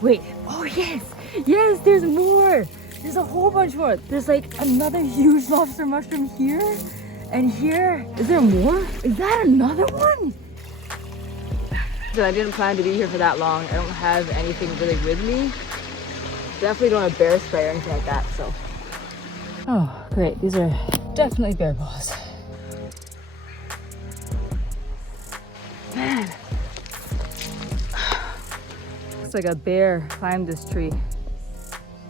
Wait, oh yes, yes, there's more. There's a whole bunch more. There's like another huge lobster mushroom here and here. Is there more? Is that another one? So I didn't plan to be here for that long. I don't have anything really with me. Definitely don't have bear spray or anything like that, so. Oh, great. These are definitely bear paws. Man. Looks like a bear climbed this tree.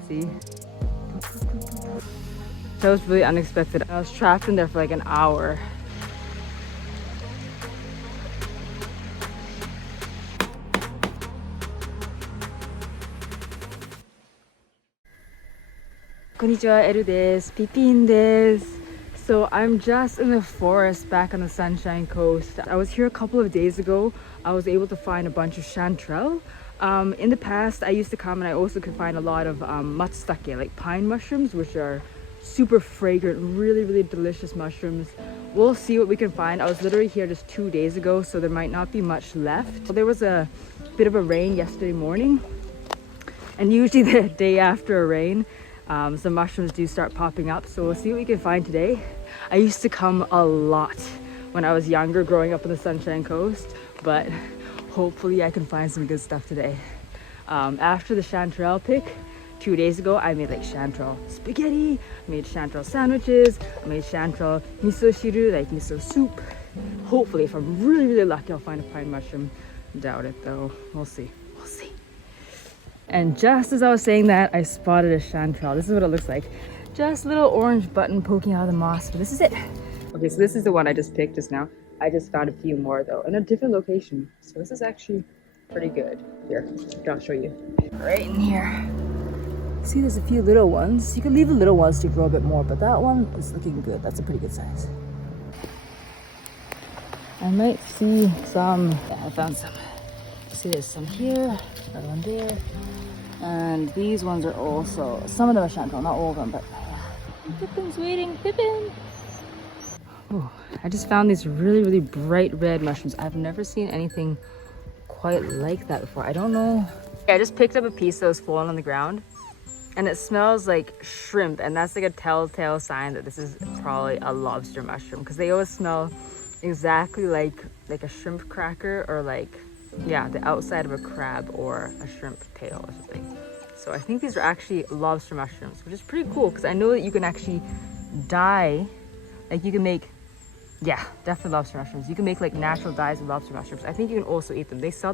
See? That was really unexpected. I was trapped in there for like an hour. Konnichiwa, Eru desu. Pipin desu. So I'm just in the forest back on the Sunshine Coast. I was here a couple of days ago. I was able to find a bunch of chanterelle. In the past, I used to come and I also could find a lot of matsutage, like pine mushrooms, which are super fragrant, really delicious mushrooms. We'll see what we can find. I was literally here just 2 days ago, so there might not be much left. There was a bit of a rain yesterday morning, and usually the day after a rain, some mushrooms do start popping up, so we'll see what we can find today. I used to come a lot when I was younger, growing up on the Sunshine Coast, but hopefully I can find some good stuff today. After the chanterelle pick 2 days ago, I made like chanterelle spaghetti, I made chanterelle sandwiches, I made chanterelle miso shiru, like miso soup. Hopefully, if I'm really lucky, I'll find a pine mushroom. Doubt it though. We'll see. We'll see. And just as I was saying that, I spotted a chanterelle. This is what it looks like. Just a little orange button poking out of the moss, but this is it. Okay, so this is the one I just picked just now. I just found a few more though, in a different location. So this is actually pretty good. Here, I'll show you. Right in here. See, there's a few little ones. You can leave the little ones to grow a bit more, but that one is looking good. That's a pretty good size. I might see some. Yeah, I found some. See, there's some here, another one there. And these ones are also, some of them are chanterelle, not all of them, but yeah. Pippin's waiting, Pippin! Oh, I just found these really bright red mushrooms. I've never seen anything quite like that before. I don't know. I just picked up a piece that was fallen on the ground, and it smells like shrimp, and that's like a telltale sign that this is probably a lobster mushroom, because they always smell exactly like a shrimp cracker, or like, yeah, the outside of a crab or a shrimp tail or something. So I think these are actually lobster mushrooms, which is pretty cool, because I know that you can actually dye, like you can make, yeah, definitely lobster mushrooms. You can make like natural dyes with lobster mushrooms. I think you can also eat them. They sell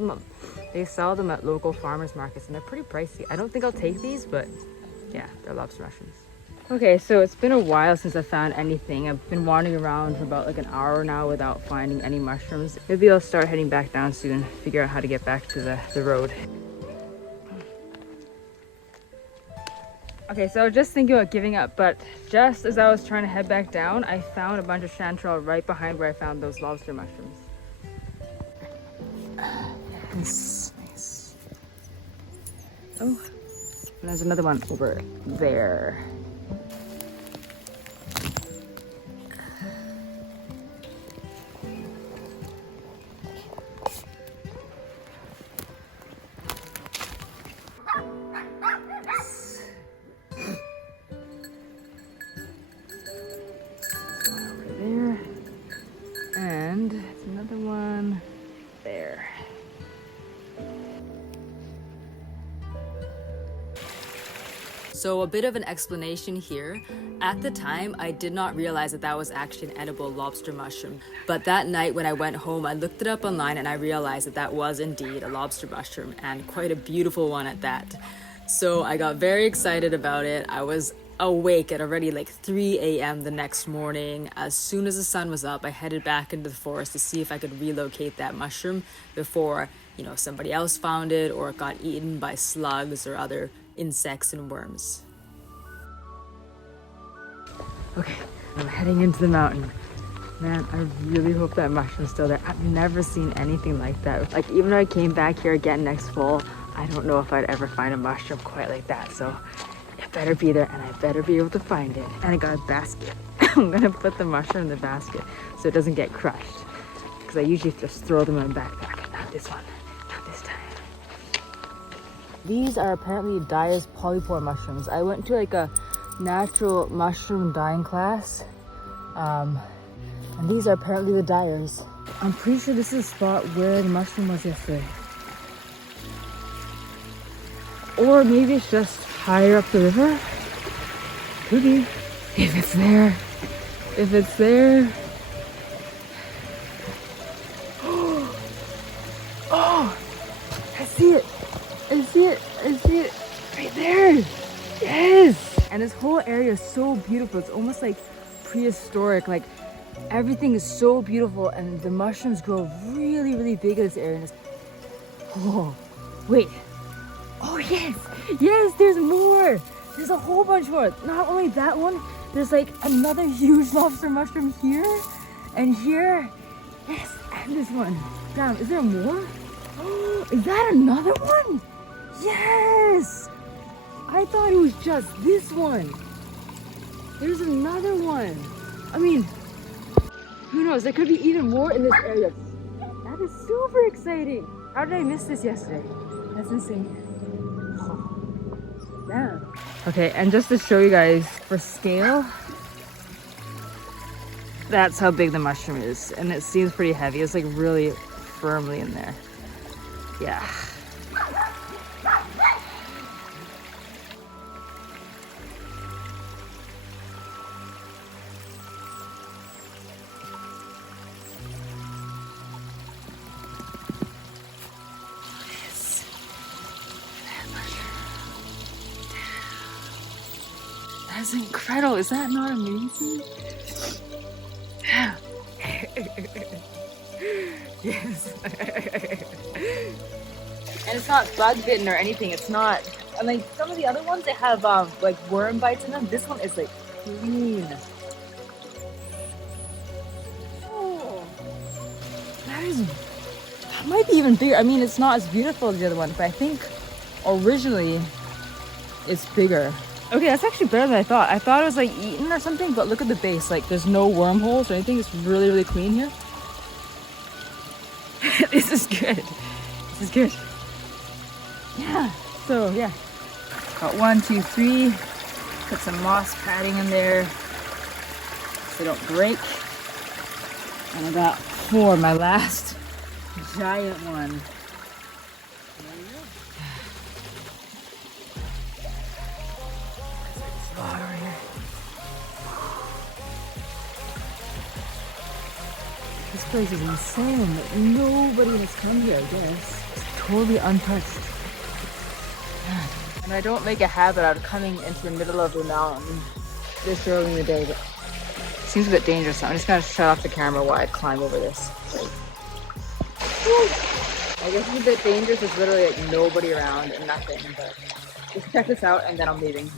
them at local farmers markets, and they're pretty pricey. I don't think I'll take these, but yeah, they're lobster mushrooms. Okay, so it's been a while since I found anything. I've been wandering around for about like an hour now without finding any mushrooms. Maybe I'll start heading back down soon, figure out how to get back to the road. Okay, so I was just thinking about giving up, but just as I was trying to head back down, I found a bunch of chanterelle right behind where I found those lobster mushrooms. Nice. Oh, and there's another one over there. So a bit of an explanation here. At the time, I did not realize that that was actually an edible lobster mushroom. But that night when I went home, I looked it up online and I realized that that was indeed a lobster mushroom, and quite a beautiful one at that. So I got very excited about it. I was awake at already like 3 a.m. the next morning. As soon as the sun was up, I headed back into the forest to see if I could relocate that mushroom before, somebody else found it or it got eaten by slugs or other insects and worms. Okay, I'm heading into the mountain. Man, I really hope that mushroom's still there. I've never seen anything like that. Like, even though I came back here again next fall, I don't know if I'd ever find a mushroom quite like that. So it better be there, and I better be able to find it. And I got a basket. I'm gonna put the mushroom in the basket so it doesn't get crushed, because I usually just throw them in my backpack. Not this one, not this time. These are apparently Dyer's polypore mushrooms. I went to like a natural mushroom dyeing class. And these are apparently the Dyers. I'm pretty sure this is the spot where the mushroom was yesterday. Or maybe it's just higher up the river. Could be. If it's there. If it's there. Oh! I see it! I see it! I see it! Right there! Yes! And this whole area is so beautiful. It's almost like prehistoric. Like everything is so beautiful and the mushrooms grow really, really big in this area. Oh, wait. Oh yes! Yes, there's more! There's a whole bunch more. Not only that one, there's like another huge lobster mushroom here and here. Yes, and this one. Damn, is there more? Oh, is that another one? Yes! I thought it was just this one. There's another one. I mean, who knows? There could be even more in this area. That is super exciting. How did I miss this yesterday? That's insane. Damn. Okay, and just to show you guys for scale, that's how big the mushroom is. And it seems pretty heavy. It's like really firmly in there. Yeah. That's incredible. Is that not amazing? Yes. And it's not bug bitten or anything. It's not. And like some of the other ones, they have like worm bites in them. This one is like clean. Oh, that might be even bigger. I mean, it's not as beautiful as the other one, but I think originally it's bigger. Okay, that's actually better than I thought. I thought it was like eaten or something, but look at the base. Like there's no wormholes or anything. It's really, really clean here. This is good. This is good. Yeah. So yeah. Got 1, 2, 3. Put some moss padding in there so they don't break. And I got 4, my last giant one. This place is insane. Like, nobody has come here, I guess. It's totally untouched. And I don't make a habit out of coming into the middle of the mountain this early in the day, but it seems a bit dangerous. So I'm just gonna shut off the camera while I climb over this. I guess it's a bit dangerous. There's literally like nobody around and nothing, but just check this out and then I'm leaving.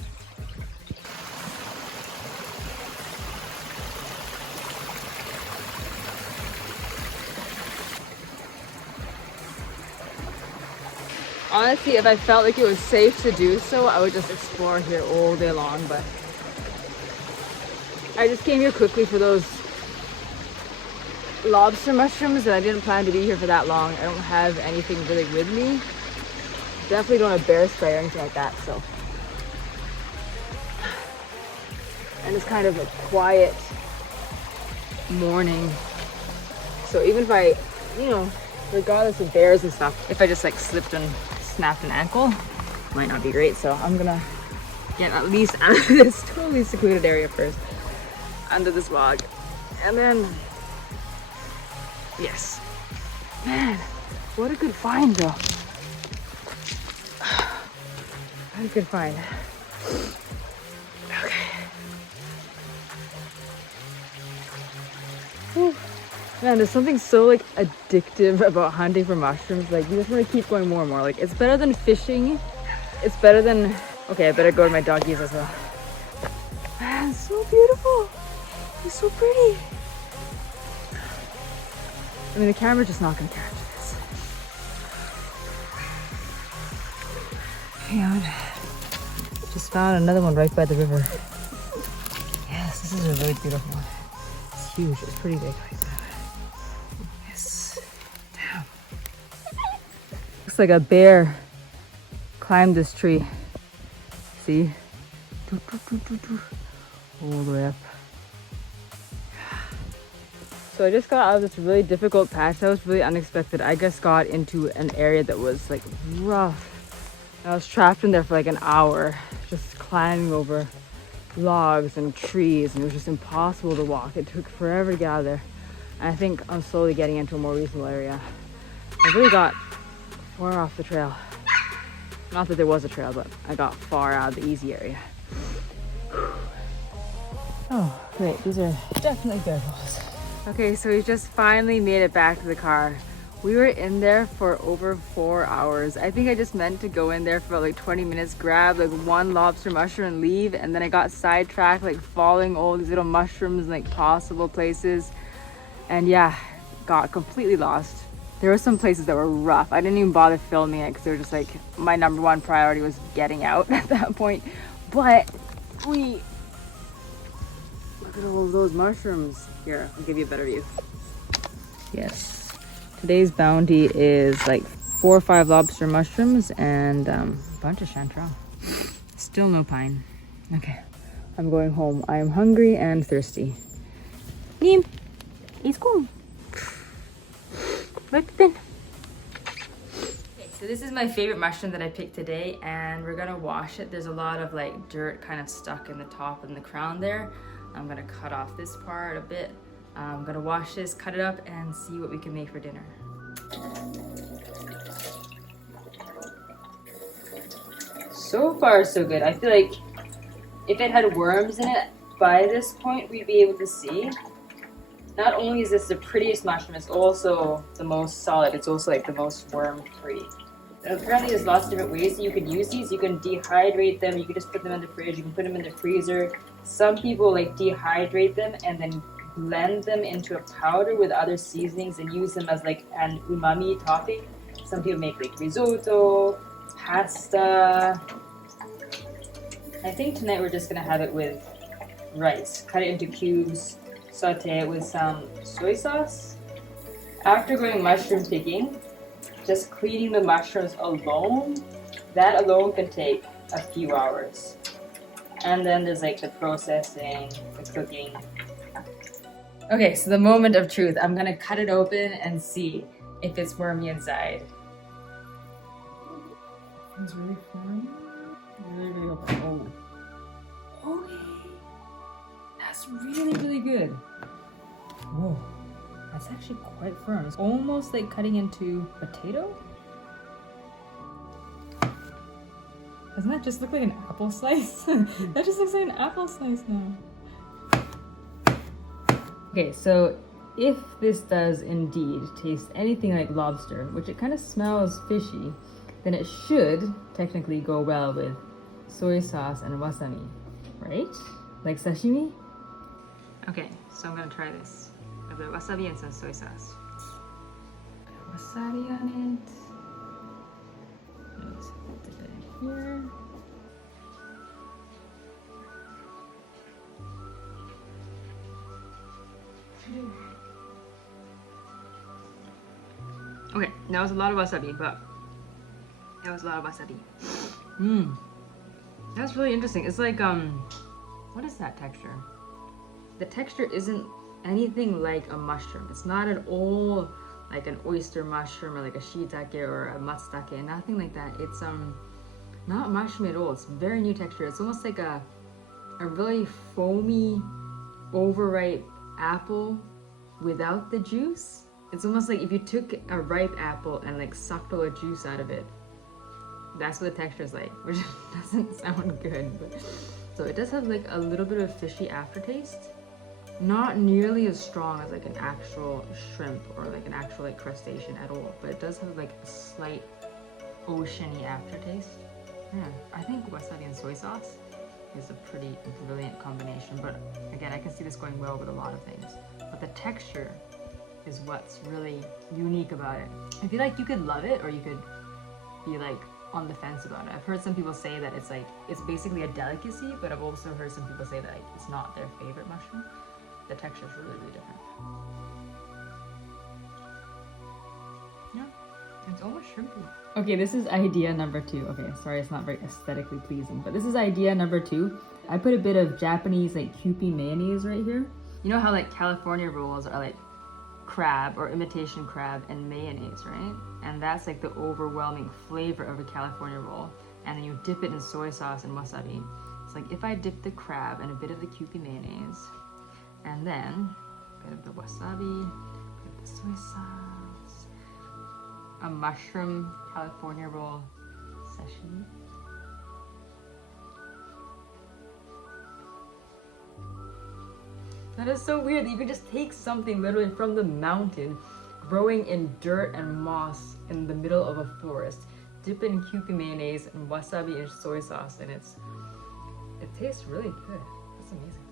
Honestly, if I felt like it was safe to do so, I would just explore here all day long, but I just came here quickly for those lobster mushrooms and I didn't plan to be here for that long. I don't have anything really with me. Definitely don't have bear spray or anything like that, so. And it's kind of a quiet morning. So even if I, you know, regardless of bears and stuff, if I just like slipped and snapped an ankle, might not be great. So I'm gonna get at least out of this totally secluded area first, under this log, and then yes, man, what a good find though. What a good find. Okay. Whew. Man, there's something so like addictive about hunting for mushrooms. Like you just want to keep going more and more. Like it's better than fishing. It's better than, okay, I better go to my doggies as well. Man, it's so beautiful. It's so pretty. I mean, the camera's just not gonna capture this. Hang on. Just found another one right by the river. Yes, this is a really beautiful one. It's huge. It's pretty big. Like a bear climb this tree. See? All the way up. So I just got out of this really difficult patch. That was really unexpected. I just got into an area that was like rough. I was trapped in there for like an hour, just climbing over logs and trees, and it was just impossible to walk. It took forever to get out of there. And I think I'm slowly getting into a more reasonable area. I really got far off the trail. Not that there was a trail, but I got far out of the easy area. Oh, great. These are definitely bear balls. Okay, so we just finally made it back to the car. We were in there for over 4 hours. I think I just meant to go in there for like 20 minutes, grab like one lobster mushroom and leave. And then I got sidetracked, like following all these little mushrooms in like possible places. And yeah, got completely lost. There were some places that were rough. I didn't even bother filming it because they were just like, my number one priority was getting out at that point. But look at all of those mushrooms. Here, I'll give you a better view. Yes. Today's bounty is like 4 or 5 lobster mushrooms and a bunch of chanterelle. Still no pine. Okay, I'm going home. I am hungry and thirsty. Nim, it's cool. Okay, so this is my favorite mushroom that I picked today, and we're gonna wash it. There's a lot of like dirt kind of stuck in the top and the crown there. I'm gonna cut off this part a bit. I'm gonna wash this, cut it up, and see what we can make for dinner. So far, so good. I feel like if it had worms in it, by this point, we'd be able to see. Not only is this the prettiest mushroom, it's also the most solid. It's also like the most worm-free. Apparently there's lots of different ways that you can use these. You can dehydrate them, you can just put them in the fridge, you can put them in the freezer. Some people like dehydrate them and then blend them into a powder with other seasonings and use them as like an umami topping. Some people make like risotto, pasta. I think tonight we're just gonna have it with rice. Cut it into cubes, saute it with some soy sauce. After going mushroom picking, just cleaning the mushrooms alone, that alone can take a few hours. And then there's like the processing, the cooking. Okay, so the moment of truth. I'm gonna cut it open and see if it's wormy inside. It's really fun. Really open. Oh. Okay. That's really, really good. Whoa. That's actually quite firm. It's almost like cutting into potato. Doesn't that just look like an apple slice? That just looks like an apple slice now. Okay, so if this does indeed taste anything like lobster, which it kind of smells fishy, then it should technically go well with soy sauce and wasabi, right? Like sashimi? Okay, so I'm gonna try this. I've got wasabi and some soy sauce. Wasabi on it. Let's put it in here. Okay, that was a lot of wasabi, but that was a lot of wasabi. That's really interesting. It's like, what is that texture? The texture isn't anything like a mushroom. It's not at all like an oyster mushroom or like a shiitake or a matsutage, nothing like that. It's not mushroom at all. It's very new texture. It's almost like a really foamy, overripe apple without the juice. It's almost like if you took a ripe apple and like sucked all the juice out of it. That's what the texture is like, which doesn't sound good. But so it does have like a little bit of fishy aftertaste. Not nearly as strong as like an actual shrimp or like an actual like crustacean at all, but it does have like a slight oceany aftertaste. Yeah, I think wasabi and soy sauce is a pretty brilliant combination, but again, I can see this going well with a lot of things. But the texture is what's really unique about it. I feel like you could love it or you could be like on the fence about it. I've heard some people say that it's like, it's basically a delicacy, but I've also heard some people say that like, it's not their favorite mushroom. The texture is really, really different. Yeah, It's almost shrimpy. Okay, this is idea number 2. Okay, sorry, it's not very aesthetically pleasing, but this is idea number 2. I put a bit of Japanese like Kewpie mayonnaise right here. You know how like California rolls are like crab or imitation crab and mayonnaise, right? And that's like the overwhelming flavor of a California roll. And then you dip it in soy sauce and wasabi. It's like if I dip the crab and a bit of the Kewpie mayonnaise, and then a bit of the wasabi, a bit of the soy sauce, a mushroom California roll sashimi. That is so weird that you can just take something literally from the mountain, growing in dirt and moss in the middle of a forest, dip it in Kewpie mayonnaise and wasabi and soy sauce, and it tastes really good. That's amazing.